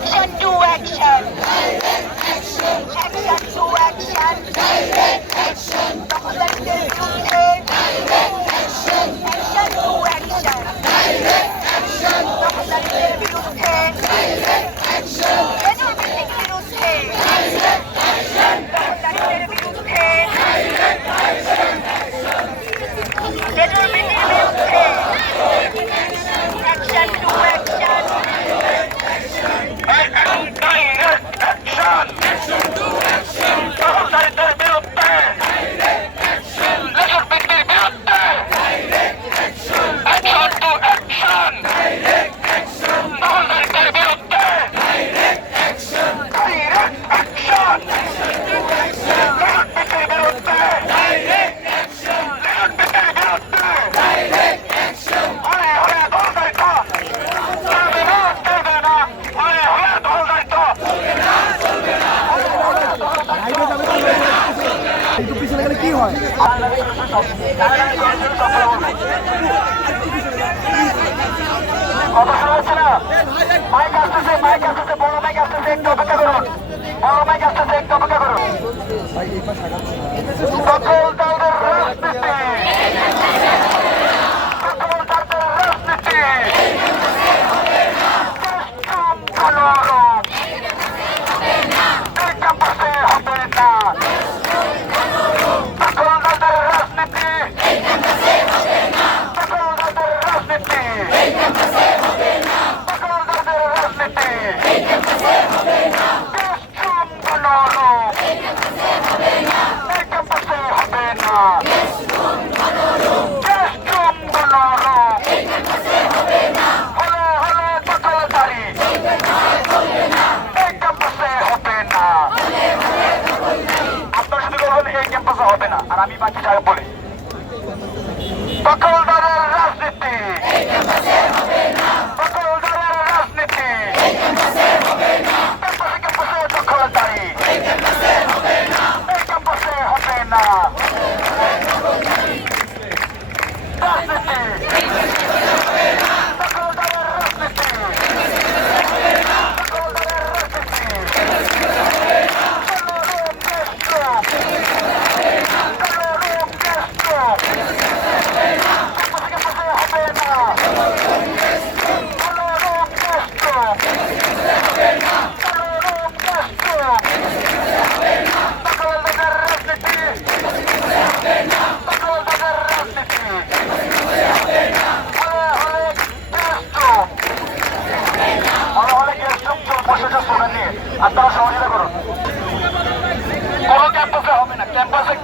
Action to action. Action to action. দখলদারদের বিরুদ্ধে action to action. দখলদারদের বিরুদ্ধে জনবিরোধীর বিরুদ্ধে দখলদারদের বিরুদ্ধে জনবিরোধীর বিরুদ্ধে action to action. পিছনে গেলে কি হয়? কথা শোনা যাচ্ছে না? মাইক আসতেছে, বড় মাইক আসতেছে, একটু অপেক্ষা করুন। বড় মাইক আসতেছে, একটু অপেক্ষা করুন। সকল দলের রাজনীতি, সকল দলের রাজনীতি এই ক্যাম্পাসে হবে না। সকল দলের রাজনীতি, সকল দলের রাজনীতি, সকল দলের রাজনীতি হবে না। আর আমি বাকি জায়গা বলি সকল দলের রাজনীতি, সকল দলের রাজনীতি ক্যাম্পাসে দখলদারি এই ক্যাম্পাসে হবে না। রাজনীতি সকল দলের রাজনীতি, সকল দলের রাজনীতি আপনারা সহযোগিতা করুন। কোনো ক্যাম্পাসে হবে না, ক্যাম্পাসে